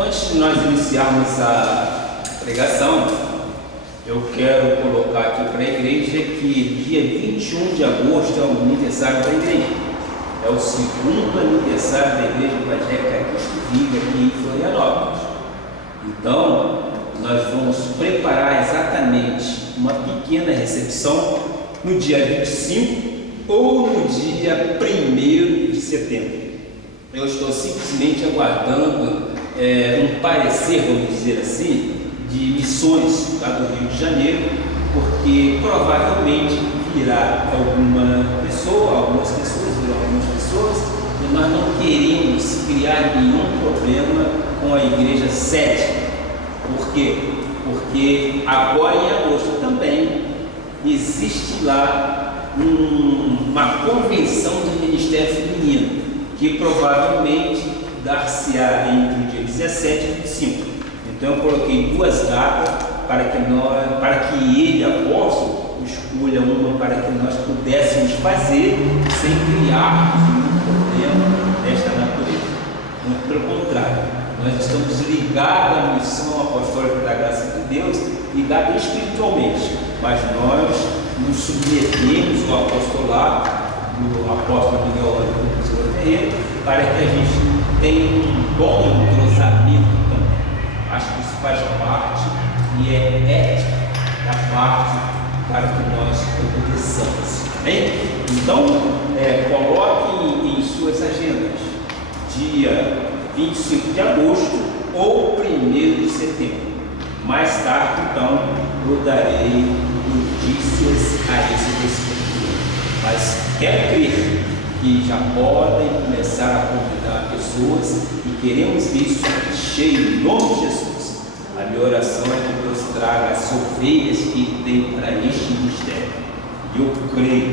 Antes de nós iniciarmos essa pregação, eu quero colocar aqui para a igreja que dia 21 de agosto é o aniversário da igreja. É o segundo aniversário da igreja evangélica Cristo Vive aqui em Florianópolis. Então, nós vamos preparar exatamente uma pequena recepção no dia 25 ou no dia 1º de setembro. Eu estou simplesmente aguardando um parecer, vamos dizer assim, de missões lá do Rio de Janeiro, porque provavelmente virá algumas pessoas e nós não queremos criar nenhum problema com a igreja sede. Por quê? Porque agora em agosto também existe lá uma convenção de ministério feminino, que provavelmente dar-se-á entre o dia 17 e 25. Então eu coloquei duas datas para que ele, apóstolo, escolha uma para que nós pudéssemos fazer sem criarmos nenhum problema desta natureza. Muito pelo contrário, nós estamos ligados à missão apostólica da graça de Deus, ligados espiritualmente, mas nós nos submetemos ao apostolado do apóstolo Miguel Ferreira, para que a gente tenha um bom entrosamento também. Acho que isso faz parte e é ética da parte para que nós obedeçamos. Amém? Então, coloquem em suas agendas dia 25 de agosto ou 1º de setembro. Mais tarde, então, eu darei notícias a esse respeito. Mas quero crer que já podem começar a convidar pessoas e queremos isso cheio em nome de Jesus. A minha oração é que Deus traga as ovelhas que Ele tem para este mistério. E eu creio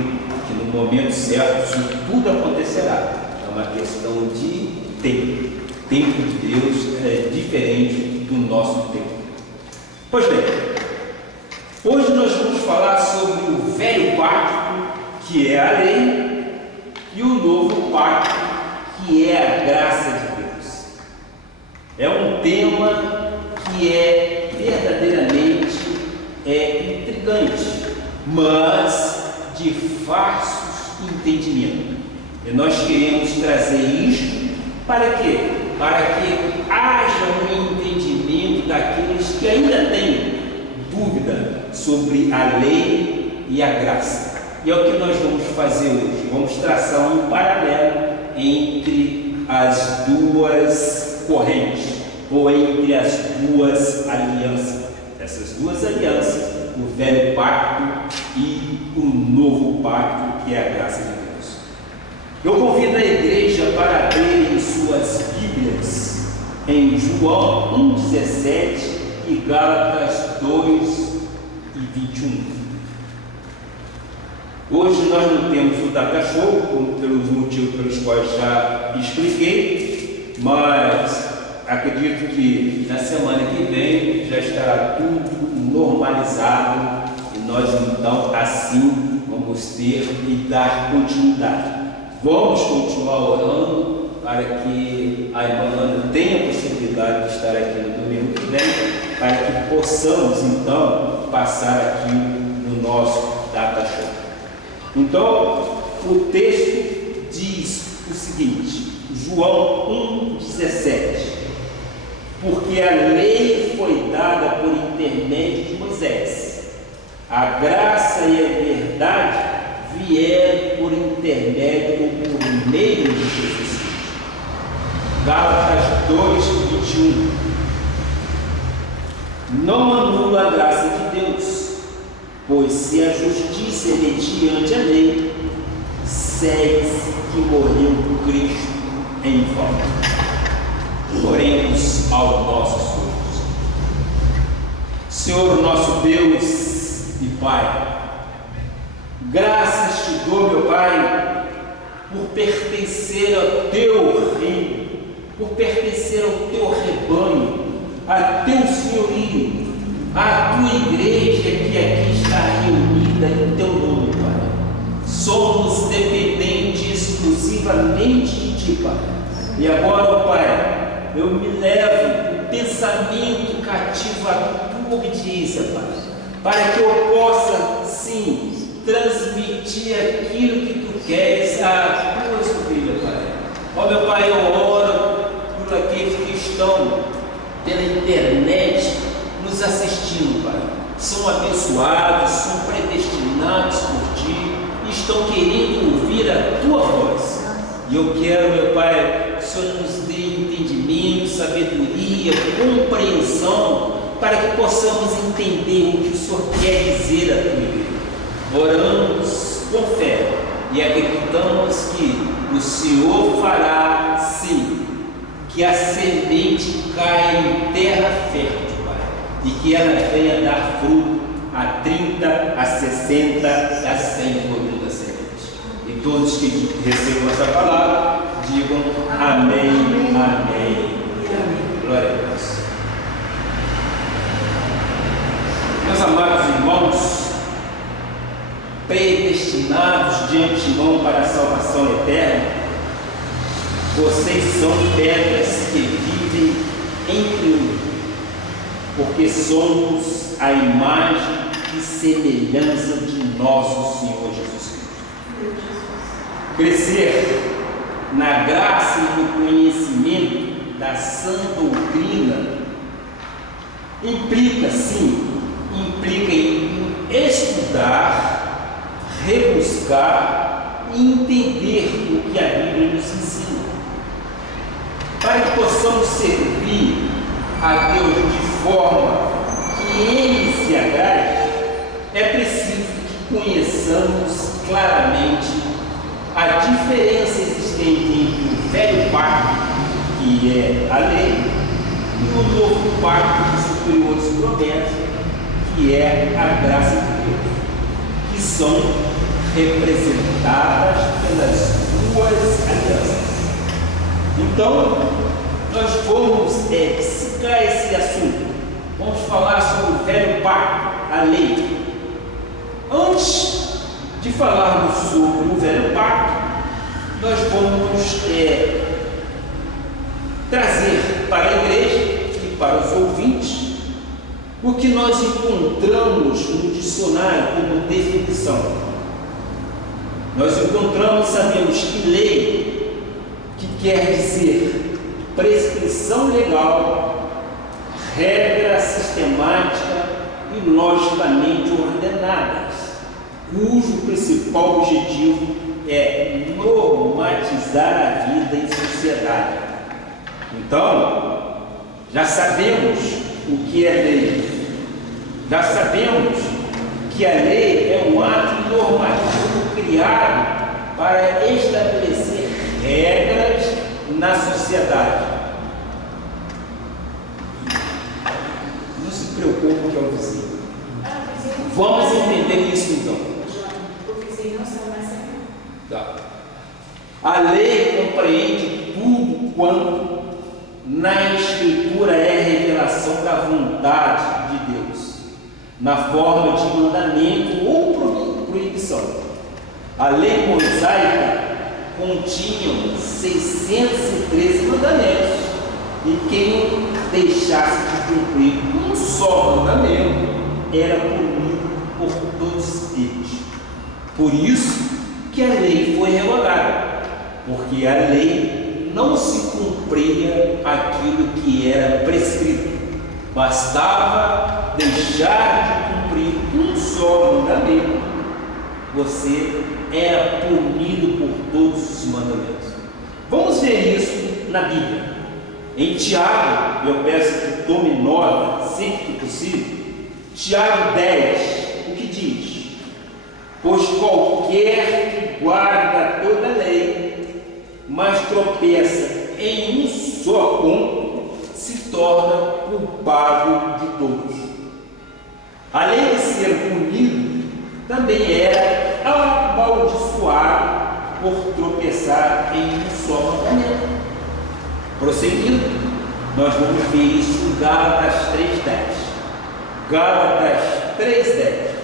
que no momento certo isso tudo acontecerá. É uma questão de tempo. O tempo de Deus é diferente do nosso tempo. Pois bem, hoje nós vamos falar sobre o velho pacto, que é a lei, e o novo pacto, que é a graça de Deus. É um tema que é verdadeiramente intrigante, mas de fácil entendimento. E nós queremos trazer isto para quê? Para que haja um entendimento daqueles que ainda têm dúvida sobre a lei e a graça. E é o que nós vamos fazer hoje. Vamos traçar um paralelo entre as duas correntes, ou entre as duas alianças. Essas duas alianças, o velho pacto e o novo pacto, que é a graça de Deus. Eu convido a igreja para abrir em suas Bíblias em João 1,17 e Gálatas 2:21. Hoje nós não temos o data show, pelos motivos pelos quais já expliquei, mas acredito que na semana que vem já estará tudo normalizado e nós então assim vamos ter e dar continuidade. Vamos continuar orando para que a irmã Ana tenha a possibilidade de estar aqui no domingo que vem, para que possamos então passar aqui no nosso data show. Então, o texto diz o seguinte, João 1,17: porque a lei foi dada por intermédio de Moisés, a graça e a verdade vieram por intermédio ou por meio de Jesus. Gálatas 2:21: não anula a graça de Deus, pois se a justiça é mediante a lei, segue-se que morreu Cristo em vão. Oremos ao nosso Senhor. Senhor nosso Deus e Pai, graças te dou, meu Pai, por pertencer ao teu reino, por pertencer ao teu rebanho, a teu senhorio, a tua igreja que aqui está reunida em teu nome, Pai. Somos dependentes exclusivamente de ti, Pai. E agora, Pai, eu me levo o pensamento cativo à tua obediência, Pai, para que eu possa, sim, transmitir aquilo que tu queres à tua filha, Pai. Ó meu Pai, eu oro por aqueles que estão pela internet nos assistindo, Pai. São abençoados, são predestinados por Ti, estão querendo ouvir a Tua voz. E eu quero, meu Pai, que o Senhor nos dê entendimento, sabedoria, compreensão, para que possamos entender o que o Senhor quer dizer à Tua igreja. Oramos com fé e acreditamos que o Senhor fará, sim, que a semente caia em terra fértil, Pai, e que ela venha dar fruto a 30, a 60, a 100 por da semente. E todos que recebam essa palavra, digam amém, amém, amém. Glória a Deus. Meus amados irmãos, predestinados de antemão para a salvação eterna, vocês são pedras que vivem em triunfo, porque somos a imagem e semelhança de nosso Senhor Jesus Cristo. Crescer na graça e no conhecimento da sã doutrina implica em estudar, rebuscar e entender o que a Bíblia nos ensina, para que possamos servir a Deus de forma que Ele se agrade. É preciso que conheçamos claramente a diferença existente entre o velho pacto, que é a lei, e o novo pacto de superiores promessas, que é a graça de Deus, que são representadas pelas duas alianças. Então, nós vamos ciclar esse assunto. Vamos falar sobre o velho pacto, a lei. Antes de falarmos sobre o velho pacto, nós vamos trazer para a igreja e para os ouvintes o que nós encontramos no dicionário como definição. Nós encontramos, sabemos que lei, que quer dizer prescrição legal, regra sistemática e logicamente ordenadas, cujo principal objetivo é normatizar a vida em sociedade. Então, já sabemos o que é lei. Já sabemos que a lei é um ato normativo criado para estabelecer regras na sociedade. Não se preocupe que é o vizinho. Vamos entender isso então. O vizinho não sabe mais saber. Tá. A lei compreende tudo quanto na Escritura é revelação da vontade de Deus, na forma de mandamento ou proibição. A lei mosaica continha 613 mandamentos, e quem deixasse de cumprir um só mandamento era punido por todos eles. Por isso que a lei foi revogada, porque a lei não se cumpria aquilo que era prescrito. Bastava deixar de cumprir um só mandamento, você era punido por todos os mandamentos. Vamos ver isso na Bíblia. Em Tiago, eu peço que tome nota, sempre que possível, Tiago 10, o que diz? Pois qualquer que guarda toda a lei, mas tropeça em um só ponto, se torna culpado de todos. Além de ser punido, também era amaldiçoado por tropeçar em um só mandamento. Prosseguindo, nós vamos ver isso em Gálatas 3,10. Gálatas 3,10.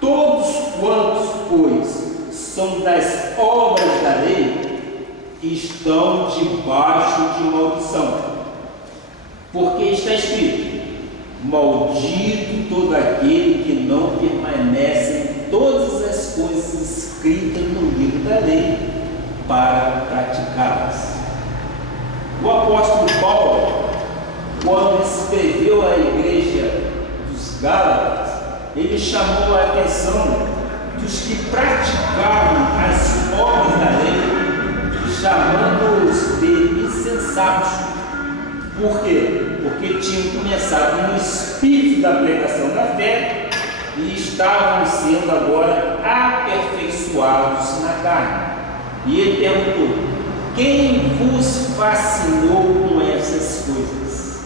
Todos quantos, pois, são das obras da lei, estão debaixo de maldição. Porque está escrito: maldito todo aquele que não permanece em todas as coisas escritas no livro da lei para praticá-las. O apóstolo Paulo, quando escreveu à igreja dos Gálatas, ele chamou a atenção dos que praticavam as obras da lei, chamando-os de insensatos. Por quê? Porque tinham começado no espírito da pregação da fé e estavam sendo agora aperfeiçoados na carne. E ele perguntou: quem vos fascinou com essas coisas?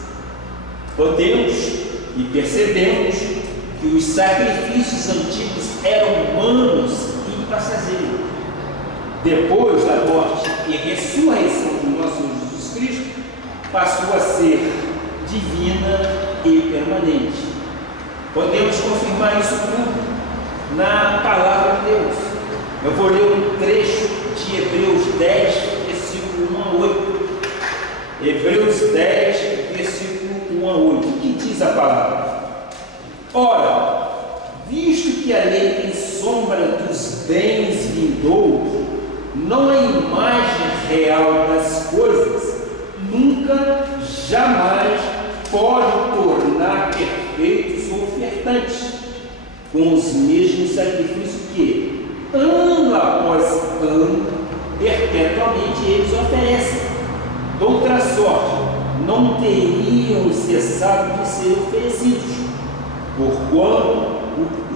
Podemos e percebemos que os sacrifícios antigos eram humanos e passageiros. Depois da morte e ressurreição do nosso Senhor Jesus Cristo, passou a ser divina e permanente. Podemos confirmar isso tudo na palavra de Deus. Eu vou ler um trecho de Hebreus 10, versículo 1 a 8. Hebreus 10, versículo 1 a 8. O que diz a palavra? Ora, visto que a lei tem sombra dos bens vindouros, não a imagem real das coisas, nunca, jamais pode tornar perfeitos ou ofertantes, com os mesmos sacrifícios que, ano após ano, perpetuamente eles oferecem. De outra sorte, não teriam cessado de ser oferecidos, porquanto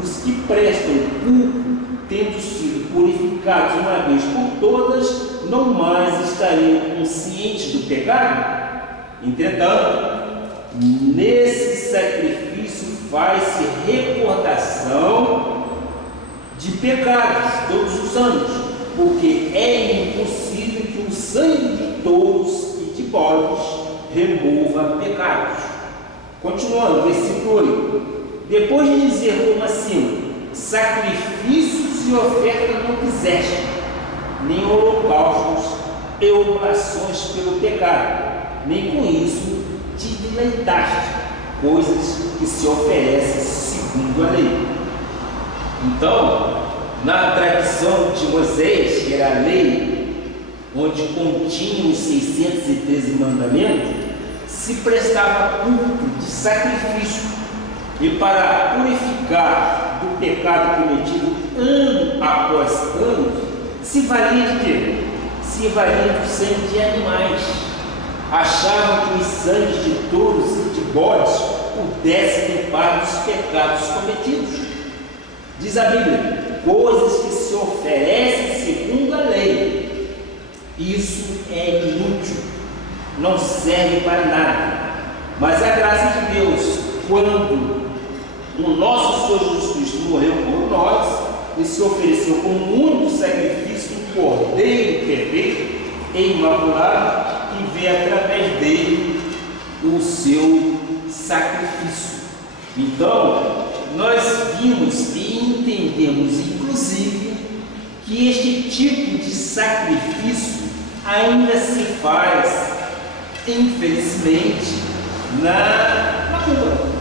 os que prestam culto, tendo sido purificados uma vez por todas, não mais estariam conscientes do pecado. Entretanto, nesse sacrifício faz-se recordação de pecados todos os anos, porque é impossível que o sangue de touros e de bodes remova pecados. Continuando, versículo 8. Depois de dizer como assim: sacrifícios e ofertas não quiseste, nem holocaustos e oblações pelo pecado, nem com isso te deleitaste, coisas que se oferecem segundo a lei. Então, na tradição de Moisés, que era a lei, onde continha os 613 mandamentos, se prestava culto de sacrifício, e para purificar do pecado cometido ano após ano, se valia de quê? Se valia do sangue de animais. Achavam que os sangues de touros e de bodes pudessem limpar os pecados cometidos. Diz a Bíblia: coisas que se oferecem segundo a lei. Isso é inútil, não serve para nada. Mas a graça de Deus, quando o nosso Senhor Jesus Cristo morreu por nós e se ofereceu como um único sacrifício, um cordeiro perfeito e imaculado, e vê através dele o seu sacrifício. Então, nós vimos e entendemos, inclusive, que este tipo de sacrifício ainda se faz, infelizmente, na rua.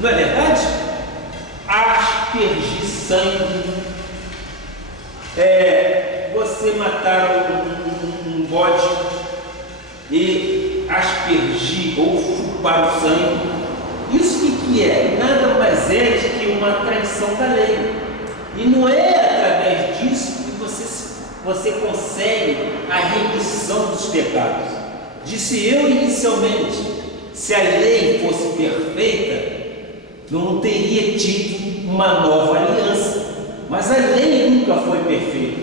Não é verdade? Aspergir sangue, você matar um bode e aspergir ou chupar o sangue. Isso que é? Nada mais é do que uma tradição da lei. E não é através disso que você consegue a remissão dos pecados. Disse eu inicialmente: se a lei fosse perfeita, não teria tido uma nova aliança. Mas a lei nunca foi perfeita.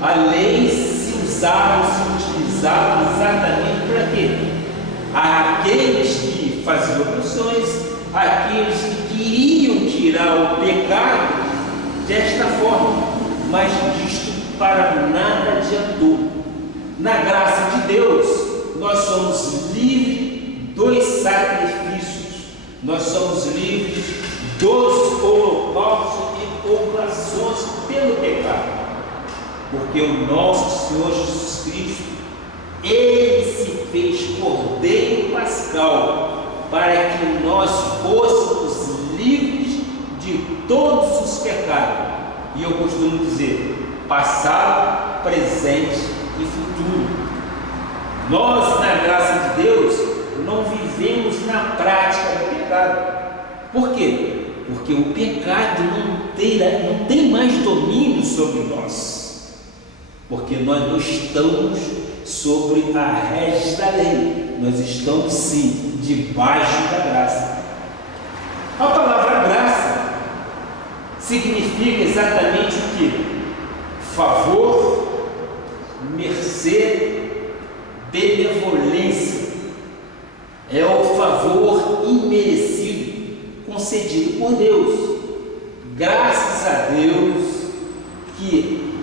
A lei se utilizava exatamente para quê? Aqueles que faziam opções, aqueles que queriam tirar o pecado desta forma, mas disto para nada adiantou. Na graça de Deus, nós somos livres dos sacrifícios, nós somos livres dos holocaustos e oblações pelo pecado, porque o nosso Senhor Jesus Cristo Ele se fez Cordeiro Pascal para que nós fôssemos livres de todos os pecados. E eu costumo dizer, passado, presente e futuro. Nós, na graça de Deus, não vivemos na prática do pecado. Por quê? Porque o pecado não tem mais domínio sobre nós. Porque nós não estamos sobre a régis da lei. Nós estamos, sim, debaixo da graça. A palavra graça significa exatamente o que? Favor, mercê, benevolência. É o favor imerecido concedido por Deus. Graças a Deus que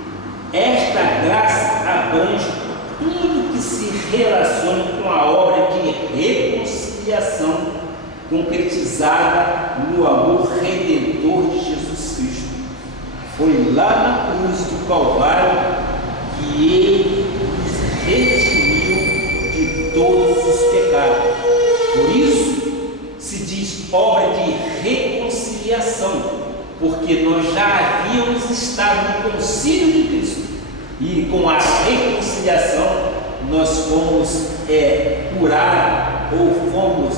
esta graça abrange tudo que se relaciona com a obra de reconciliação concretizada no amor redentor de Jesus Cristo. Foi lá na cruz do Calvário que Ele nos redimiu de todos os pecados. Por isso se diz obra de reconciliação, porque nós já havíamos estado no concílio de Cristo, e com a reconciliação nós fomos curados, ou fomos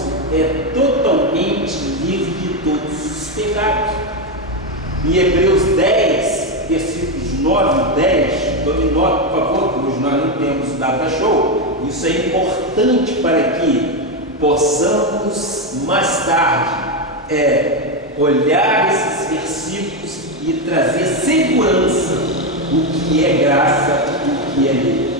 totalmente livres de todos os pecados. Em Hebreus 10, versículos 9 e 10, tome nota, por favor, porque nós não temos data show. Isso é importante para que possamos mais tarde olhar esses versículos e trazer segurança do que é graça e o que é lei.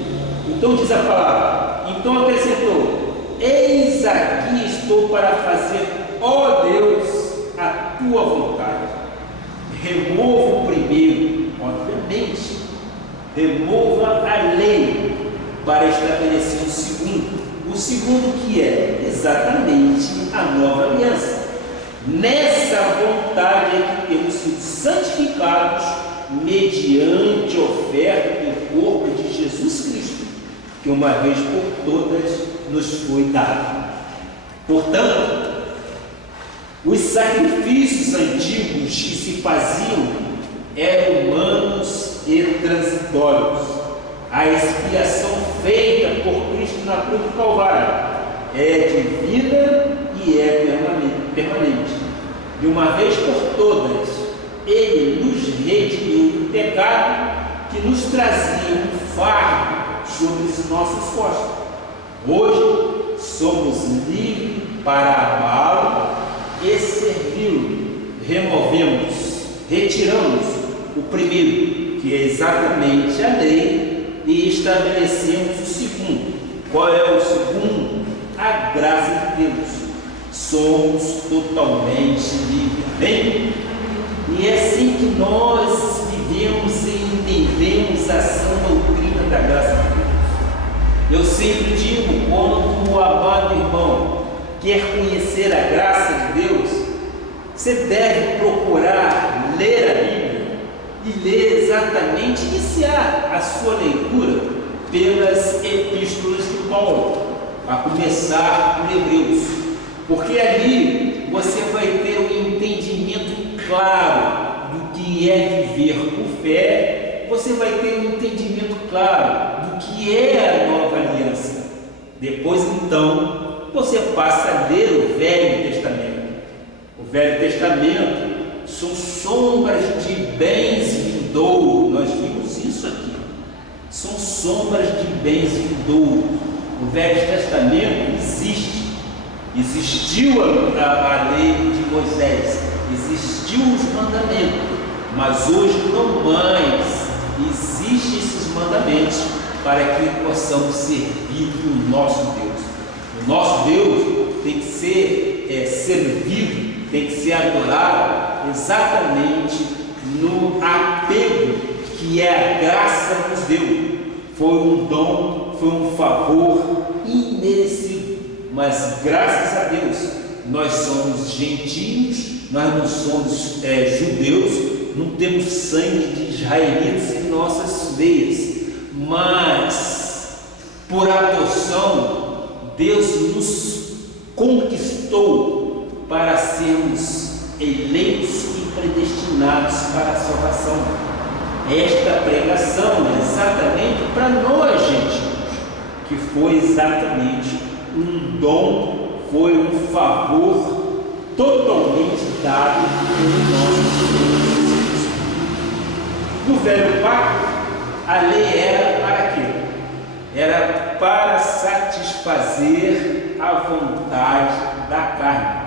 Então diz a palavra, então acrescentou: eis aqui estou para fazer, ó Deus, a tua vontade. Remova o primeiro, obviamente, remova a lei para estabelecer o segundo. O segundo que é exatamente a nova aliança. Nessa vontade é que temos sido santificados mediante a oferta do corpo de Jesus Cristo, que uma vez por todas nos foi dado. Portanto, os sacrifícios antigos que se faziam eram humanos e transitórios. A expiação feita por Cristo na cruz do Calvário é divina e é permanente. De uma vez por todas, Ele nos redimiu do pecado que nos trazia um fardo sobre os nossos costas. Hoje somos livres para amá-lo e servi-lo. Retiramos o primeiro, que é exatamente a lei, e estabelecemos o segundo. Qual é o segundo? A graça de Deus. Somos totalmente livres. Bem, e é assim que nós vivemos e entendemos a sã doutrina da graça de Deus. Eu sempre digo, quando o amado irmão quer conhecer a graça de Deus, você deve procurar ler a Bíblia e ler exatamente, iniciar a sua leitura pelas epístolas de Paulo, a começar por Hebreus, porque ali você vai ter um entendimento claro do que é viver por fé, você vai ter um entendimento claro do que é a nova aliança. Depois então você passa a ler o Velho Testamento. O Velho Testamento são sombras de bens vindouros. Nós vimos isso aqui. São sombras de bens vindouros. O Velho Testamento existiu a lei de Moisés, existiu os mandamentos, mas hoje não mais existem esses mandamentos para que possamos servir o nosso Deus. O nosso Deus tem que ser servido, tem que ser adorado exatamente no apego que a graça nos deu. Foi um dom, foi um favor imerecido, mas graças a Deus nós somos gentios, nós não somos judeus, não temos sangue de israelitas em nossas veias, mas por adoção, Deus nos conquistou para sermos eleitos e predestinados para a salvação. Esta pregação é exatamente para nós, gente, que foi exatamente um dom, foi um favor totalmente dado pelo nosso Deus. No Velho Pacto, a lei era para quê? Era para satisfazer a vontade da carne.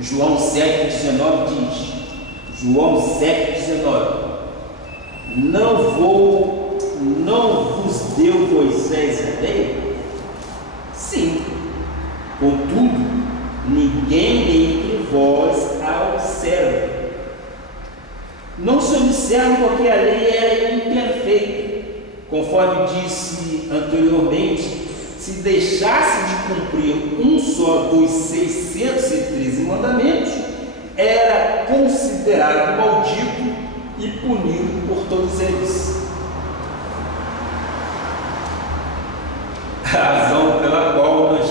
João 7,19 diz, João 7,19, não vos deu Moisés a lei? Sim, contudo, ninguém entre vós a observa. Não se observa porque a lei era imperfeita. Conforme disse anteriormente, se deixasse de cumprir um só dos 613 mandamentos, era considerado maldito e punido por todos eles. A razão pela qual nós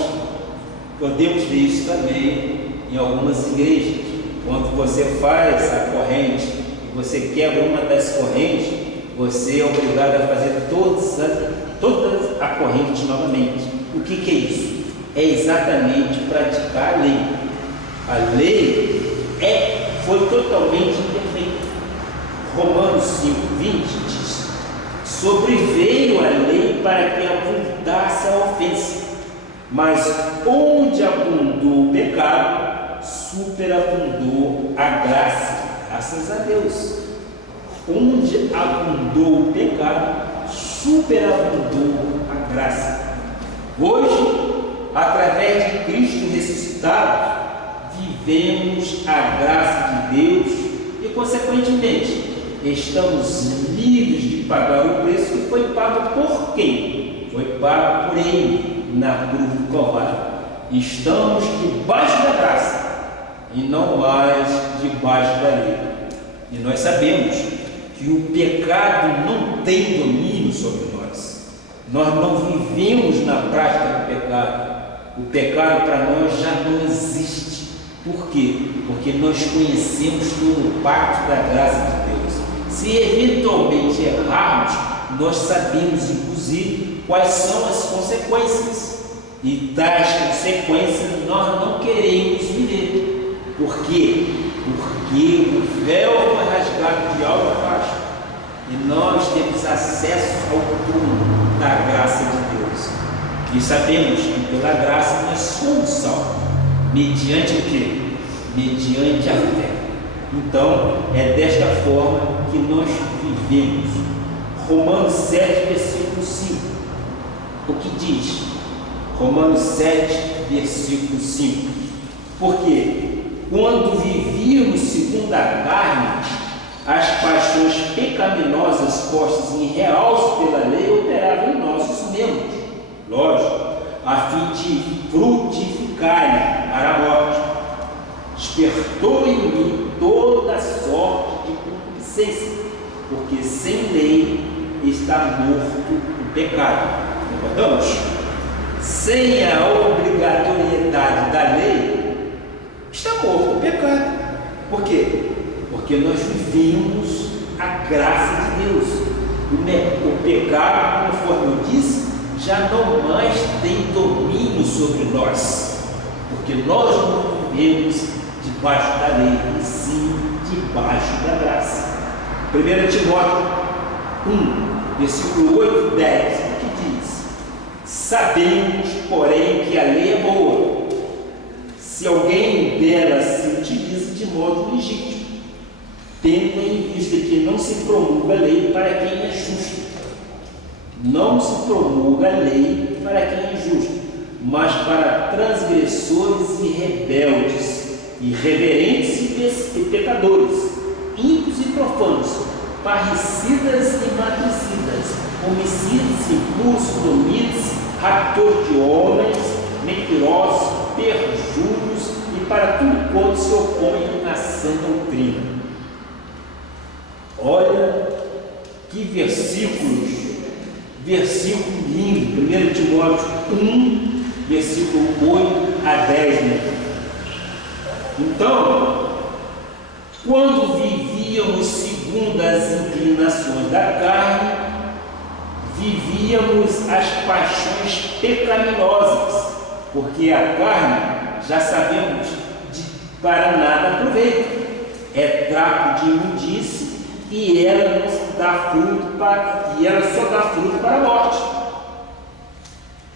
podemos ver isso também em algumas igrejas. Quando você faz a corrente e você quebra uma das correntes, você é obrigado a fazer toda a corrente novamente. O que é isso? É exatamente praticar a lei. A lei foi totalmente imperfeita. Romanos 5,20 diz: sobreveio a lei para que abundasse a ofensa, mas onde abundou o pecado, superabundou a graça. Graças a Deus. Onde abundou o pecado, superabundou a graça. Hoje, através de Cristo ressuscitado, vivemos a graça de Deus e, consequentemente, estamos livres de pagar o preço que foi pago por quem? Foi pago por Ele na cruz do Calvário. Estamos debaixo da graça e não mais debaixo da lei. E nós sabemos que o pecado não tem domínio sobre nós. Nós não vivemos na prática do pecado. O pecado para nós já não existe. Por quê? Porque nós conhecemos todo o pacto da graça de Deus. Se eventualmente errarmos, nós sabemos, inclusive, quais são as consequências. E tais consequências nós não queremos viver. Por quê? Porque o véu foi rasgado de alto a baixo e nós temos acesso ao trono da graça de Deus. E sabemos que pela graça nós somos salvos. Mediante o quê? Mediante a fé. Então, é desta forma que nós vivemos. Romanos 7, versículo 5. O que diz? Romanos 7, versículo 5. Porque quando vivíamos segundo a carne, as paixões pecaminosas postas em realce pela lei operavam em nossos membros, lógico, a fim de frutificarem para a morte. Despertou em mim toda sorte de concupiscência, porque sem lei está morto o pecado. Concordamos? Sem a obrigatoriedade da lei, está morto o pecado. Por quê? Porque nós vivemos a graça de Deus. O pecado, conforme eu disse, já não mais tem domínio sobre nós, porque nós não vivemos debaixo da lei, e sim debaixo da graça. 1 Timóteo 1, versículo 8 e 10, o que diz? Sabemos, porém, que a lei é boa, se alguém dela se utiliza de modo legítimo, tendo em vista que não se promulga a lei para quem é justo. Não se promulga a lei para quem é justo, mas para transgressores e rebeldes, irreverentes e pecadores, ímpios e profanos, parricidas e matricidas, homicidas, impuros, sodomitas, raptores de homens, mentirosos, perjúrios e para tudo quanto se opõe à sã doutrina. Olha que versículos versículo lindo, 1 Timóteo 1, versículo 8 a 10, né? Então, quando vivíamos segundo as inclinações da carne, vivíamos as paixões pecaminosas, porque a carne, já sabemos, para nada aproveita, é trapo de imundície e ela só dá fruto para a morte.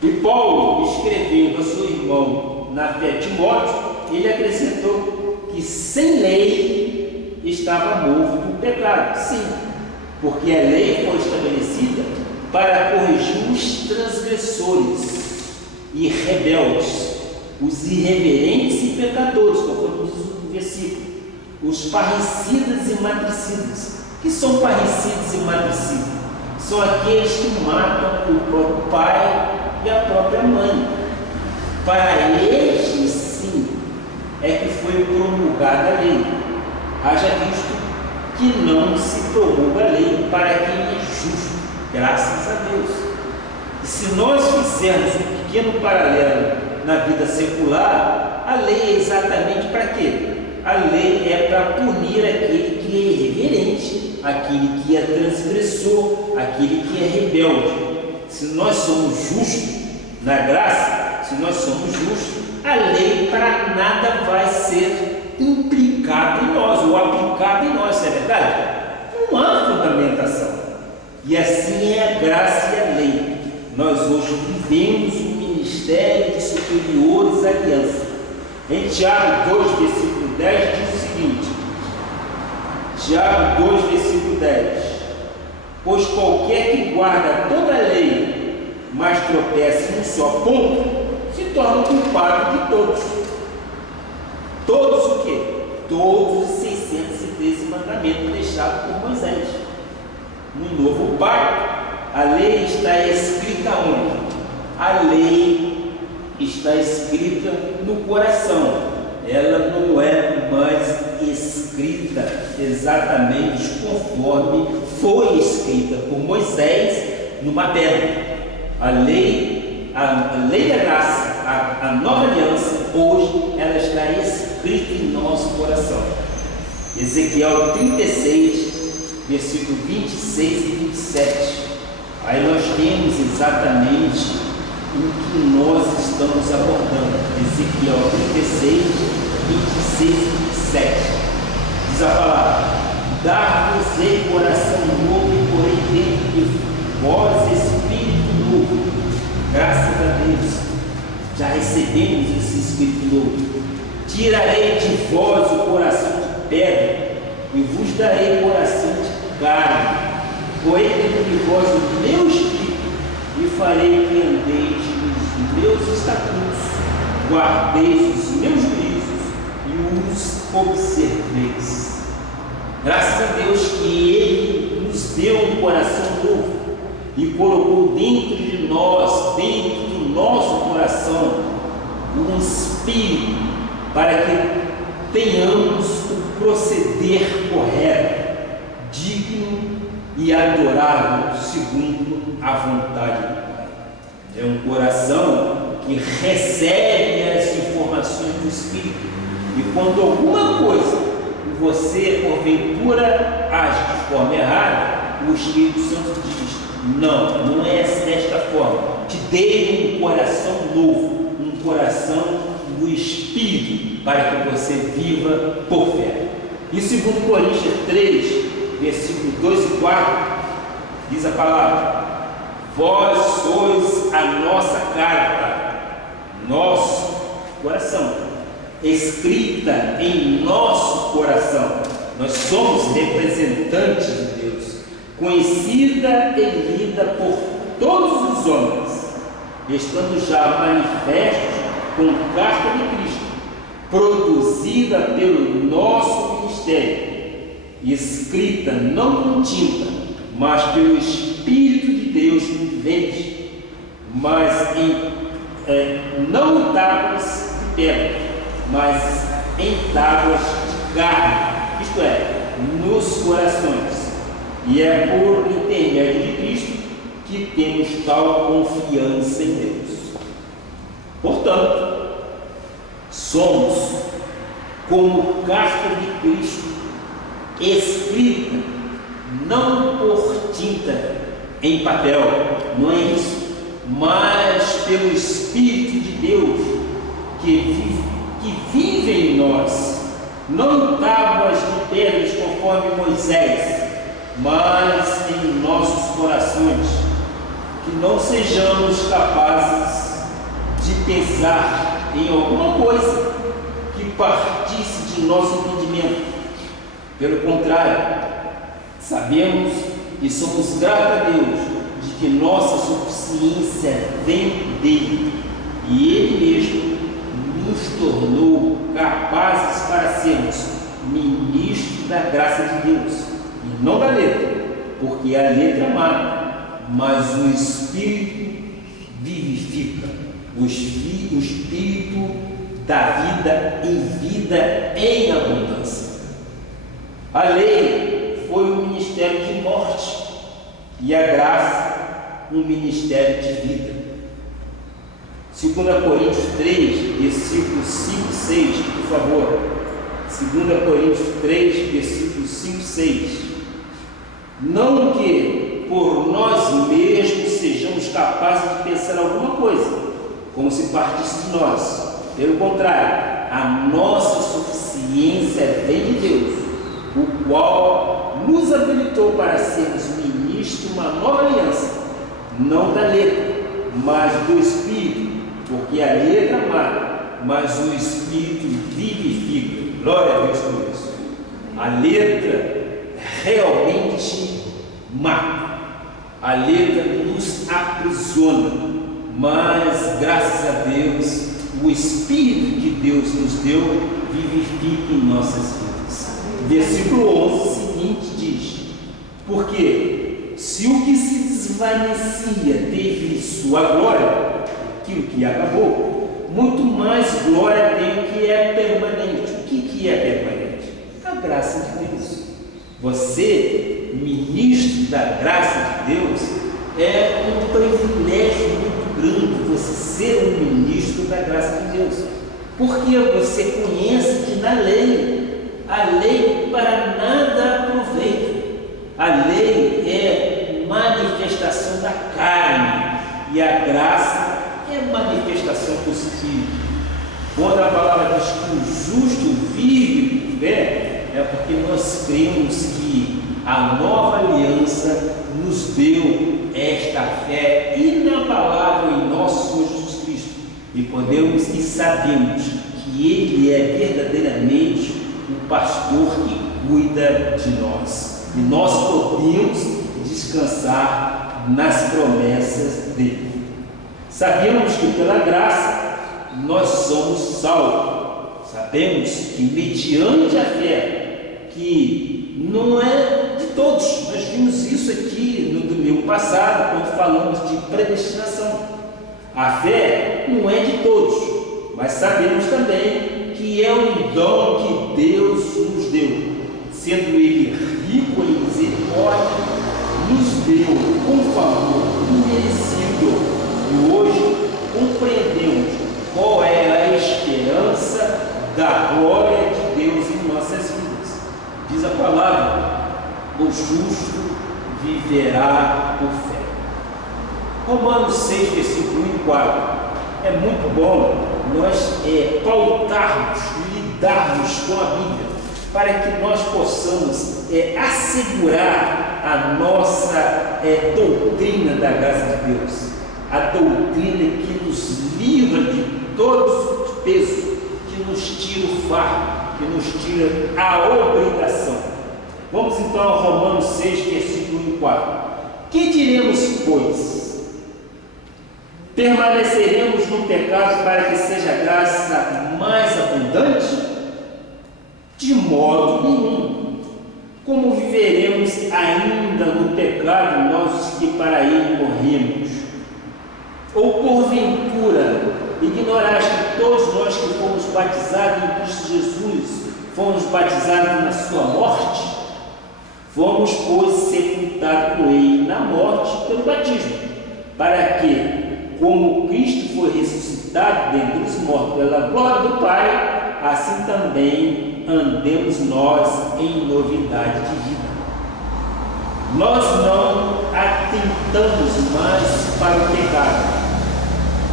E Paulo, escrevendo a seu irmão na fé Timóteo, ele acrescentou que sem lei estava morto o pecado. Sim, porque a lei foi estabelecida para corrigir os transgressores e rebeldes, os irreverentes e pecadores, conforme diz o versículo, os parricidas e matricidas. Que são parricidas e matricidas? São aqueles que matam o próprio pai e a própria mãe. Para estes, sim, é que foi promulgada a lei. Haja visto que não se promulga a lei para quem é justo, graças a Deus. E se nós fizermos um pequeno paralelo na vida secular, a lei é exatamente para quê? A lei é para punir aquele que é irreverente, aquele que é transgressor, aquele que é rebelde. Se nós somos justos na graça, se nós somos justos, a lei para nada vai ser implicada em nós ou aplicada em nós, é verdade? Não há fundamentação. E assim é a graça e a lei. Nós hoje vivemos o ministério de superiores alianças. Em Tiago 2, versículo 10, diz o seguinte: Tiago 2, versículo 10: pois qualquer que guarda toda a lei, mas tropeça em um só ponto, se torna culpado de todos. Todos o quê? Todos os 613 mandamentos deixados por Moisés. No novo pacto, a lei está escrita onde? A lei está escrita no coração. Ela não é mais escrita exatamente conforme foi escrita por Moisés numa pedra. A lei da graça, a nova aliança, hoje ela está escrita em nosso coração. Ezequiel 36, versículo 26 e 27. Aí nós temos exatamente o que nós estamos abordando. Ezequiel 36, 26 e 27. Diz a palavra: dar-vos-ei coração novo e porém dentro de vós espírito novo. Graças a Deus, já recebemos esse espírito novo. Tirarei de vós o coração de pedra e vos darei coração de carne. Porei dentro de vós o meu espírito e farei que andeis nos meus estatutos, guardeis os meus juízos e os observeis. Graças a Deus que Ele nos deu um coração novo e colocou dentro de nós, dentro do nosso coração, um espírito para que tenhamos o proceder correto, digno e adorável segundo a vontade do Pai. É um coração que recebe as informações do Espírito, e quando alguma coisa você porventura age de forma errada, o Espírito Santo diz: não é desta forma, te dei um coração novo, um coração do Espírito, para que você viva por fé. Em 2 Coríntios 3, versículo 2 e 4, diz a palavra: vós sois a nossa carta, nosso coração, escrita em nosso coração. Nós somos representantes de Deus, conhecida e lida por todos os homens, estando já manifestos com carta de Cristo, produzida pelo nosso ministério, escrita não com tinta, mas pelo Espírito de Deus vivente, mas não em tábuas de pedra, mas em tábuas de carne, isto é, nos corações. E é por intermédio de Cristo que temos tal confiança em Deus. Portanto, somos como carta de Cristo, escrita não por tinta em papel, não é isso, mas pelo Espírito de Deus que vive em nós, não em tábuas de pedras conforme Moisés, mas em nossos corações, que não sejamos capazes de pensar em alguma coisa que partisse de nosso entendimento. Pelo contrário, sabemos e somos gratos a Deus de que nossa suficiência vem dele, e ele mesmo nos tornou capazes para sermos ministros da graça de Deus, e não da letra, porque a letra mata, mas o Espírito vivifica. O Espírito dá vida em abundância. A lei foi um ministério de morte e a graça um ministério de vida. 2 Coríntios 3, versículos 5 e 6, por favor. 2 Coríntios 3, versículos 5 e 6. Não que por nós mesmos sejamos capazes de pensar alguma coisa, como se partisse de nós. Pelo contrário, a nossa suficiência vem de Deus, o qual nos habilitou para sermos ministros de uma nova aliança, não da letra, mas do Espírito, porque a letra mata, mas o Espírito vivifica. Glória a Deus por isso. A letra realmente mata, a letra nos aprisiona, mas graças a Deus, o Espírito que Deus nos deu vivifica em nossas vidas. Versículo 11 seguinte diz: porque se o que se desvanecia teve sua glória, aquilo que acabou, muito mais glória tem o que é permanente. O que é permanente? A graça de Deus. Você, ministro da graça de Deus, é um privilégio muito grande você ser um ministro da graça de Deus, porque você conhece que na lei, a lei para nada aproveita. A lei é manifestação da carne e a graça é manifestação do Espírito. Quando a palavra diz que o justo vive por fé, é porque nós cremos que a nova aliança nos deu esta fé inabalável em nosso Senhor Jesus Cristo, e podemos e sabemos que Ele é verdadeiramente o pastor que cuida de nós, e nós podemos descansar nas promessas dele. Sabemos que pela graça nós somos salvos. Sabemos que mediante a fé, que não é de todos, nós vimos isso aqui no domingo passado, quando falamos de predestinação. A fé não é de todos, mas sabemos também que é um dom que Deus nos deu, sendo Ele rico em misericórdia, nos deu com favor imerecido. E hoje compreendemos qual é a esperança da glória de Deus em nossas vidas. Diz a palavra: o justo viverá por fé. Romanos 6, versículo 1 e 4. É muito bom nós pautarmos, lidarmos com a Bíblia, para que nós possamos assegurar a nossa doutrina da graça de Deus, a doutrina que nos livra de todos os pesos, que nos tira o fardo, que nos tira a obrigação. Vamos então a Romanos 6, versículo 4. Que diremos, pois? Permaneceremos no pecado para que seja a graça mais abundante? De modo nenhum. Como viveremos ainda no pecado nós que para ele morremos? Ou porventura ignoraste que todos nós que fomos batizados em Cristo Jesus fomos batizados na sua morte? Fomos, pois, sepultados com ele na morte pelo batismo, para que, como Cristo foi ressuscitado dentre os mortos pela glória do Pai, assim também andemos nós em novidade de vida. Nós não atentamos mais para o pecado.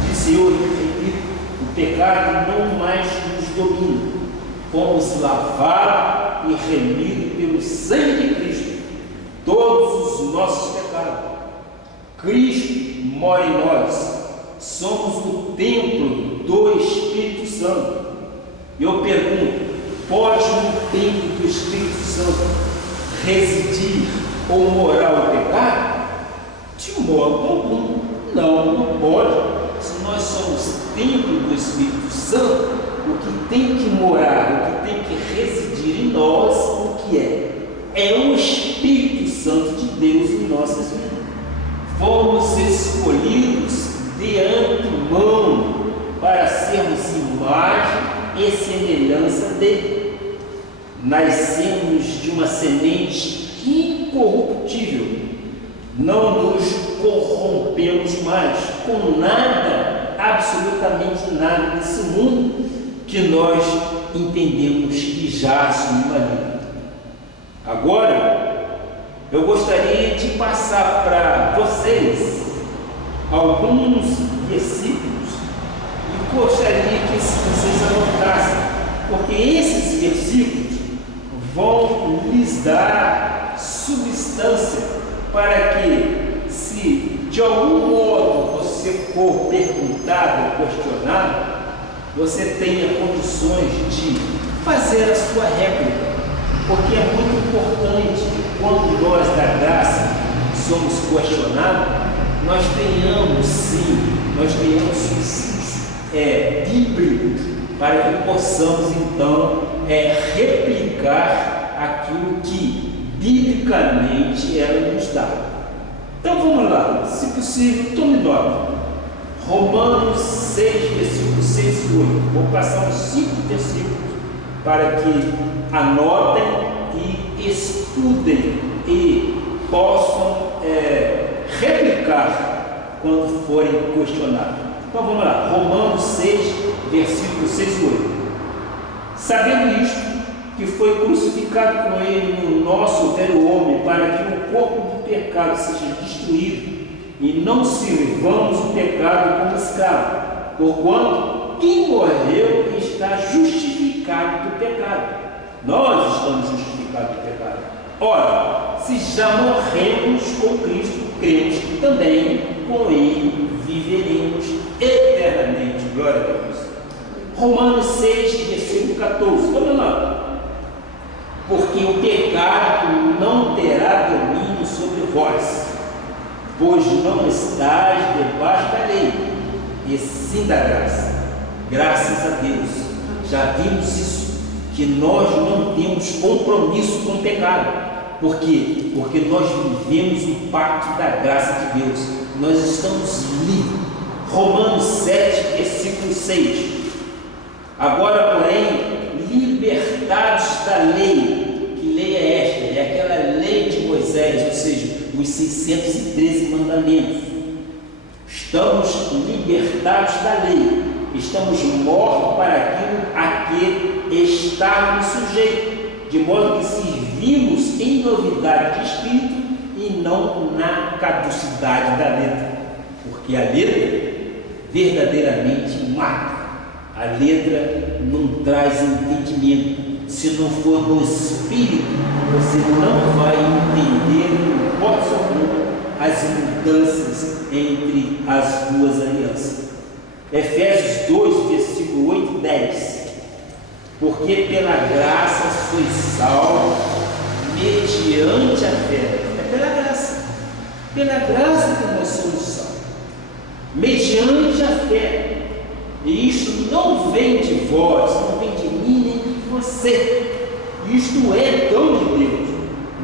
Disse eu, o pecado não mais nos domina. Fomos lavados e remidos pelo sangue de Cristo, todos os nossos pecados. Cristo mora em nós, somos o templo do Espírito Santo. Eu pergunto, pode no templo do Espírito Santo residir ou morar o pecado? De modo algum, não pode. Se nós somos templo do Espírito Santo, o que tem que morar, o que tem que residir em nós, o que é? É o Espírito Santo de Deus em nossas vidas. Fomos escolhidos de antemão para sermos imagem e semelhança dele. Nascemos de uma semente incorruptível. Não nos corrompemos mais com nada, absolutamente nada desse mundo que nós entendemos que jaz no maligno. Agora, eu gostaria de passar para vocês alguns versículos e gostaria que vocês anotassem, porque esses versículos vão lhes dar substância para que, se de algum modo você for perguntado ou questionado, você tenha condições de fazer a sua réplica, porque é muito importante que quando nós da graça somos questionados, nós tenhamos subsídios bíblicos para que possamos então replicar aquilo que biblicamente ela nos dá. Então vamos lá, se possível, tome nota. Romanos 6, versículos 6 e 8. Vou passar uns 5 versículos para que anotem e estudem e possam replicar quando forem questionados. Então vamos lá, Romanos 6, versículos 6 e 8. Sabendo isto, que foi crucificado com ele no nosso velho homem, para que o corpo do pecado seja destruído, e não sirvamos o pecado como escravo, porquanto quem morreu está justificado do pecado. Nós estamos justificados do pecado. Ora, se já morremos com Cristo, cremos que também com ele viveremos eternamente. Glória a Deus. Romanos 6, versículo 14. Vamos lá. Porque o pecado não terá domínio sobre vós, pois não estáis debaixo da lei, e sim da graça. Graças a Deus, já vimos isso, que nós não temos compromisso com o pecado. Por quê? Porque nós vivemos o pacto da graça de Deus, nós estamos livres. Romanos 7, versículo 6. Agora, porém, libertados da lei, que lei é esta? É aquela lei de Moisés, ou seja, os 613 mandamentos. Estamos libertados da lei, estamos mortos para aquilo a que estávamos sujeitos, de modo que servimos em novidade de espírito e não na caducidade da letra, porque a letra verdadeiramente mata. A letra não traz entendimento. Se não for no Espírito, você não vai entender, em hipótese alguma, as mudanças entre as duas alianças. Efésios 2, versículo 8 e 10. Porque pela graça sois salvos mediante a fé. É pela graça. Pela graça que nós somos salvos. Mediante a fé. E isto não vem de vós, não vem de mim nem de você. Isto é dom de Deus,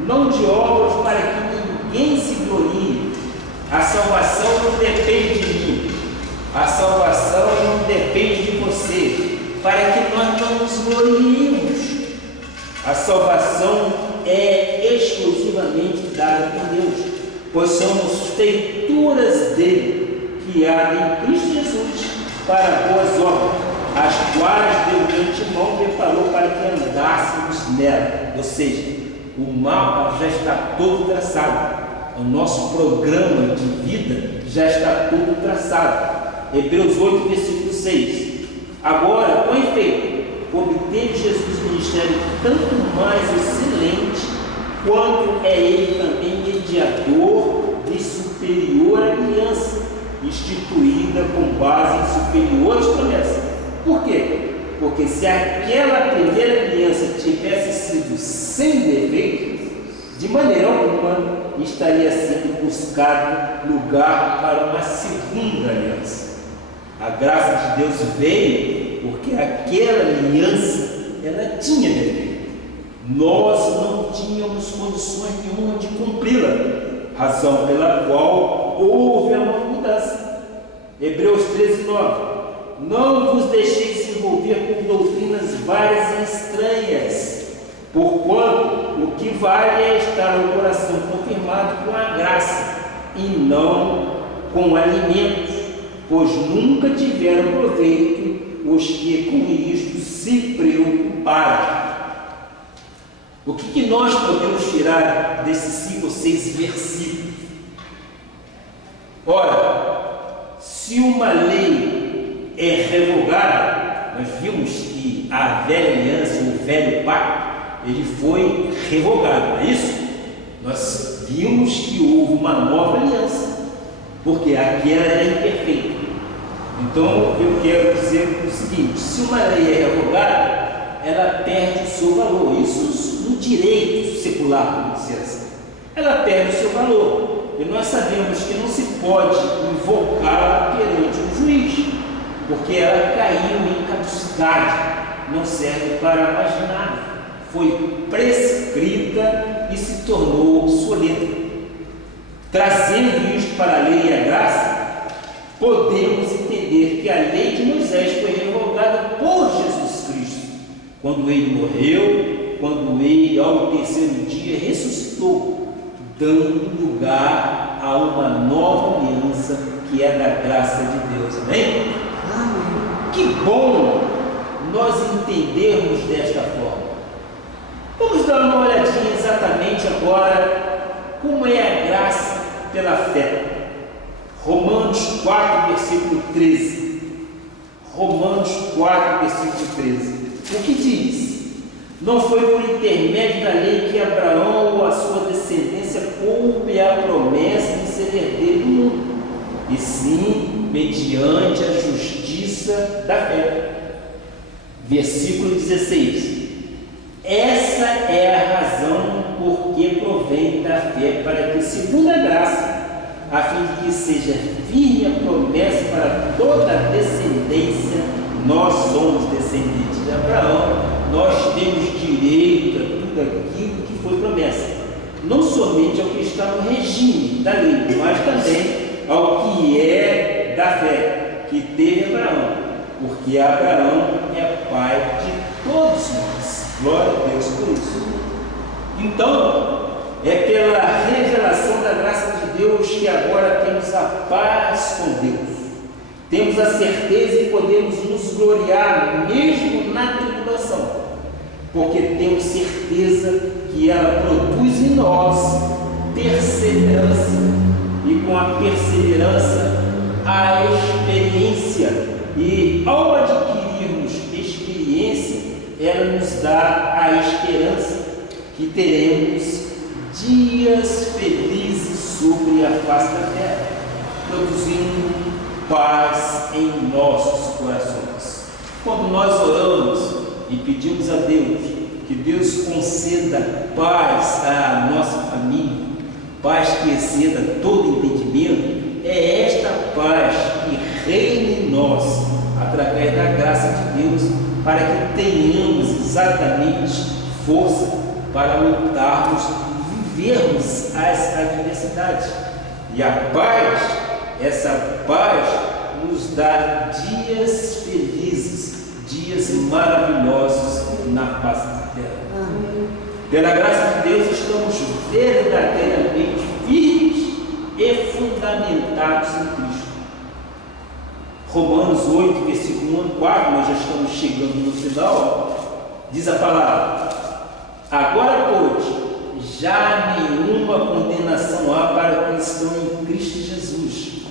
não de obras para que ninguém se glorie. A salvação não depende de mim, a salvação não depende de você, para que nós não nos gloriemos. A salvação é exclusivamente dada por Deus, pois somos feituras dele, criadas em Cristo Jesus para boas obras, as quais Deus de antemão preparou para que andássemos nela. Ou seja, o mapa já está todo traçado, o nosso programa de vida já está todo traçado. Hebreus 8, versículo 6. Agora, com efeito, obteve Jesus ministério tanto mais excelente, quanto é ele também mediador de superior aliança, instituída com base em superiores promessas. Por quê? Porque se aquela primeira aliança tivesse sido sem defeito, de maneira alguma estaria sendo buscado lugar para uma segunda aliança. A graça de Deus veio porque aquela aliança ela tinha defeito. Nós não tínhamos condições nenhuma de cumpri-la, razão pela qual houve uma mudança. Hebreus 13, 9. Não vos deixeis envolver com doutrinas várias e estranhas, porquanto o que vale é estar o coração confirmado com a graça, e não com alimentos, pois nunca tiveram proveito os que com isto se preocuparam. O que nós podemos tirar desses 5 ou 6 versículos? Ora, se uma lei é revogada, nós vimos que a velha aliança, o velho pacto, ele foi revogado, não é isso? Nós vimos que houve uma nova aliança, porque aquela era imperfeita. Então eu quero dizer o seguinte: se uma lei é revogada, ela perde o seu valor. Isso no direito secular, vamos dizer assim. Ela perde o seu valor. E nós sabemos que não se pode invocá-la perante um juiz, porque ela caiu em caducidade, não serve para mais nada, foi prescrita e se tornou obsoleta. Trazendo isto para a lei e a graça, podemos entender que a lei de Moisés foi revogada por Jesus Cristo, quando ele morreu, quando ele, ao terceiro dia, ressuscitou, dando lugar a uma nova aliança que é da graça de Deus. Amém? Que bom nós entendermos desta forma. Vamos dar uma olhadinha exatamente agora como é a graça pela fé. Romanos 4, versículo 13. Romanos 4, versículo 13. O que diz? Não foi por intermédio da lei que Abraão ou a sua descendência coube a promessa de ser herdeiro do mundo, e sim mediante a justiça da fé. Versículo 16. Essa é a razão por que provém da fé, para que, segundo a graça, a fim de que seja firme a promessa para toda a descendência, nós somos descendentes de Abraão, nós temos direito a tudo aquilo que foi promessa, não somente ao que está no regime da lei, mas também ao que é da fé, que teve Abraão, porque Abraão é pai de todos nós. Glória a Deus por isso. Então, é pela revelação da graça de Deus que agora temos a paz com Deus. Temos a certeza e podemos nos gloriar mesmo na tribulação, porque temos certeza que ela produz em nós perseverança, e com a perseverança a experiência, e ao adquirirmos experiência, ela nos dá a esperança que teremos dias felizes sobre a face da terra, produzindo paz em nossos corações. Quando nós oramos e pedimos a Deus que Deus conceda paz à nossa família, paz que exceda todo entendimento, é esta paz que reina em nós através da graça de Deus, para que tenhamos exatamente força para lutarmos e vivermos as adversidades. E a paz, essa paz nos dá dias felizes, dias maravilhosos na face da terra. Pela graça de Deus, estamos verdadeiramente firmes e fundamentados em Cristo. Romanos 8, versículo 1 a 4, nós já estamos chegando no final, diz a palavra: agora, pois, já nenhuma condenação há para os que estão em Cristo Jesus,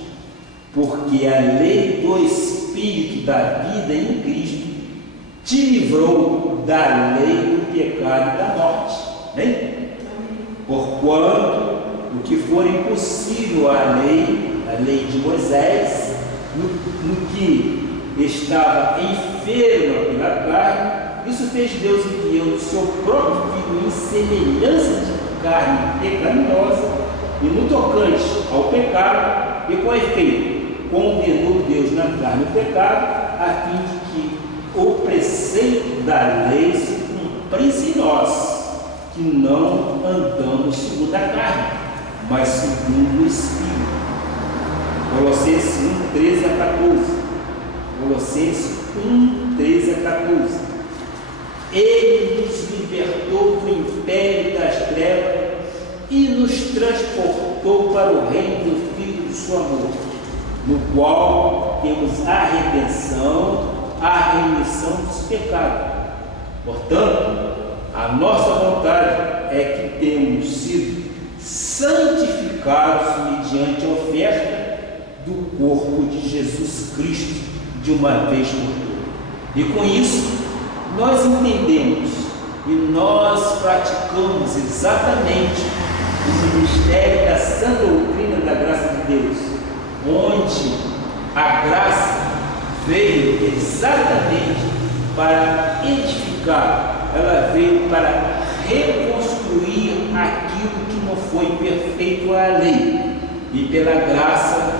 porque a lei do Espírito da vida em Cristo te livrou da lei do pecado e da morte. Né? Porquanto o que for impossível à lei de Moisés, no que estava enferma pela carne, isso fez Deus enviando o seu próprio Filho em semelhança de carne pecaminosa, e no tocante ao pecado, e com efeito, condenou Deus na carne o pecado, a fim de que o preceito da lei se cumprisse em nós, que não andamos segundo a carne, mas segundo o Espírito. Colossenses 1, 13 a 14. Colossenses 1, 13 a 14. Ele nos libertou do império das trevas e nos transportou para o reino do Filho do seu amor, no qual temos a redenção, a remissão dos pecados. Portanto, a nossa vontade é que temos sido santificados mediante a oferta do corpo de Jesus Cristo de uma vez por todas. E com isso, nós entendemos e nós praticamos exatamente o ministério da sã doutrina da graça de Deus, onde a graça veio exatamente para edificar, ela veio para reconstruir aquilo que não foi perfeito à lei, e pela graça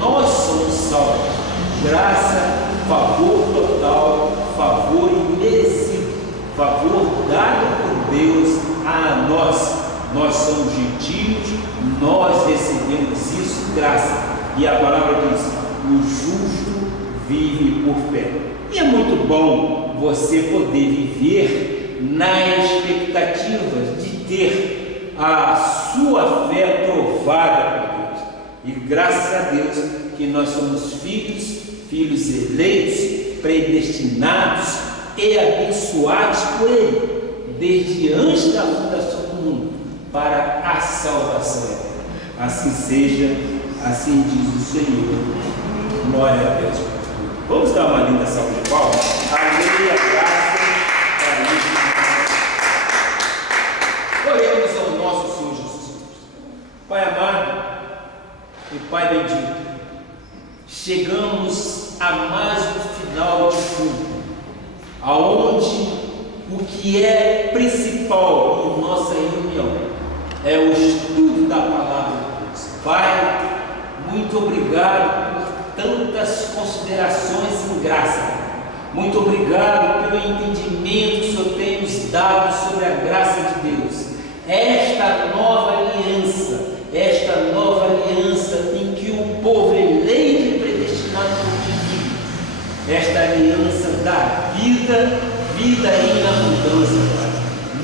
nós somos salvos. Graça, favor total, favor imerecido, favor dado por Deus a nós. Nós somos gentios, nós recebemos isso, graça. E a palavra diz: o justo vive por fé. E é muito bom você poder viver na expectativa de ter a sua fé provada por Deus. E graças a Deus que nós somos filhos eleitos, predestinados e abençoados por Ele, desde antes da fundação do mundo, para a salvação eterna. Assim seja, assim diz o Senhor. Glória a Deus. Vamos dar uma linda salva de palmas? Aleluia, graça a Deus. Oremos ao nosso Senhor Jesus Cristo. Pai amado e Pai bendito, chegamos a mais um final de culto, aonde o que é principal em nossa reunião é o estudo da palavra de Deus. Pai, muito obrigado por tantas considerações em graça. Muito obrigado pelo entendimento que o Senhor tem nos dado sobre a graça de Deus. Esta nova aliança em que o povo eleito e predestinado por Ti vive. Esta aliança da vida em abundância, Pai.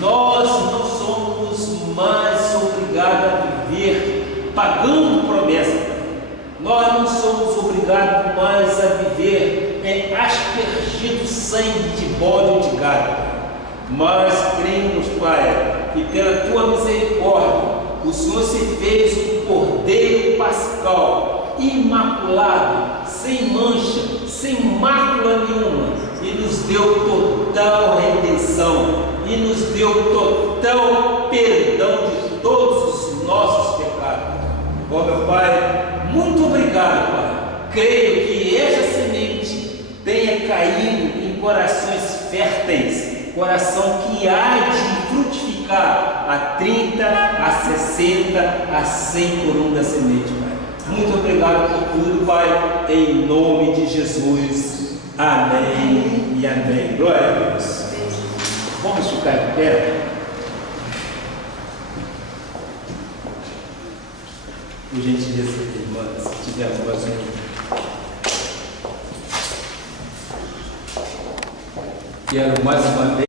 Nós não somos mais obrigados a viver pagando promessa. Nós não somos obrigados mais a viver aspergindo sangue de bode ou de gado. Mas cremos, Pai, que pela Tua misericórdia o Senhor se fez um cordeiro pascal, imaculado, sem mancha, sem mácula nenhuma, e nos deu total redenção, e nos deu total perdão de todos os nossos pecados. Ó meu Pai, muito obrigado, Pai. Creio que esta semente tenha caído em corações férteis, coração que há de frutificar a 30, a 60, a 100 por um da semente, Pai. Muito obrigado por tudo, Pai, em nome de Jesus. Amém e amém. Glória a Deus. Vamos ficar de pé. Por gentileza, irmãs, se tiver mais um. Quero mais uma vez